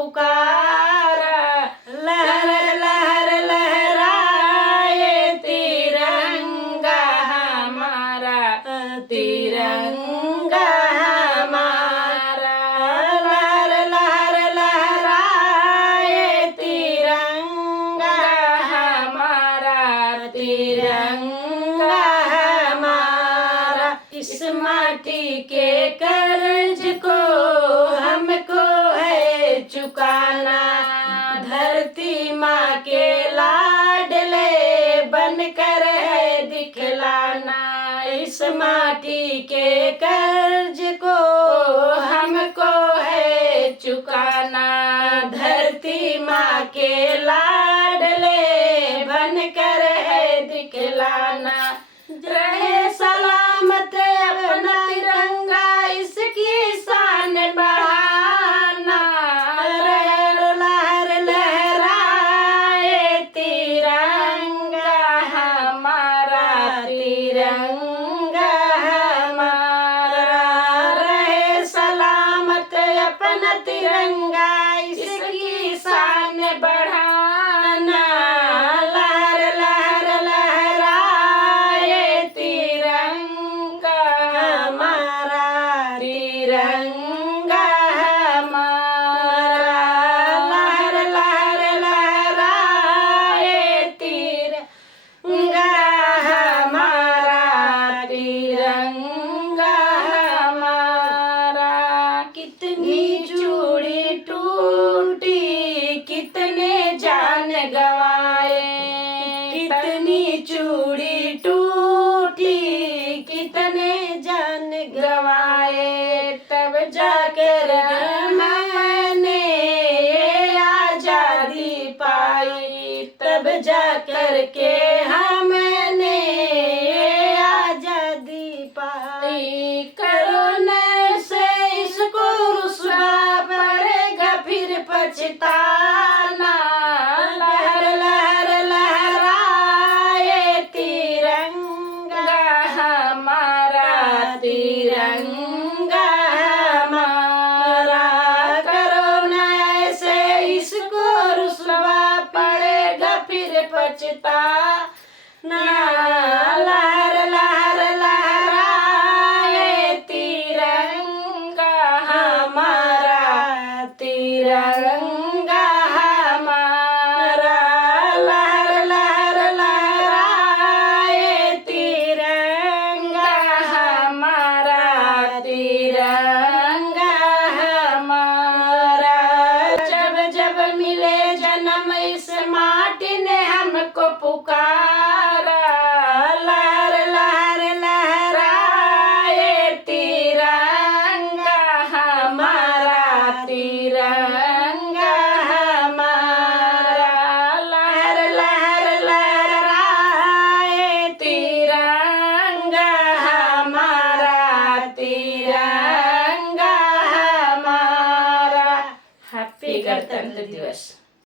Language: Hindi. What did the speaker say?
पुकारा। लहर लहर लहराए तिरंगा हमारा, तिरंगा हमारा। लहर लहर लहराए तिरंगा हमारा, तिरंगा हमारा। इस माटी के कर्ज को हमको है चुकाना, धरती माँ के लाडले बनकर है दिखलाना। इस माटी के कर्ज को हमको है चुकाना, धरती माँ के लाडले बनकर है दिखलाना। रहे सलामत अपना तिरंगा, इसकी शान बढ़ाना। लहर लहर लहराए तिरंगा हमारा, तिरंगा हमारा। रहे सलामत अपना तिरंगा, इसकी शान बढ़ाना। लहर लहर लहराए तिरंगा हमारा, तिरंगा हमारा। लहर लहर लहराए तिरंगा हमारा, तिरंगा हमारा। कितनी चूड़ी टूटी, कितने जान गंवाए, कितनी चूड़ी टूटी, कितने जान गंवाए। तब जाकर मैंने आजादी पाई, तब जाकर के हमने आजादी पाई। कोरोना से इसको रुसवा पड़ेगा फिर पछताना। लहर लहर लहराए तिरंगा हमारा, तिरंगा हमारा। कोरोना से इसको रुसवा पड़ेगा फिर पछताना। लहर लहर लहराए तिरंगा हमारा, तिरंगा हमारा। लहर लहर लहराए तिरंगा हमारा, तिरंगा हमारा। जब जब मिले जन्म इस माटी ने हमको पुकारा। लहर लहर लहराए तिरंगा हमारा, तिरंगा हमारा। लहर लहर लहराए तिरंगा हमारा, तिरंगा हमारा। हैप्पी गणतंत्र दिवस।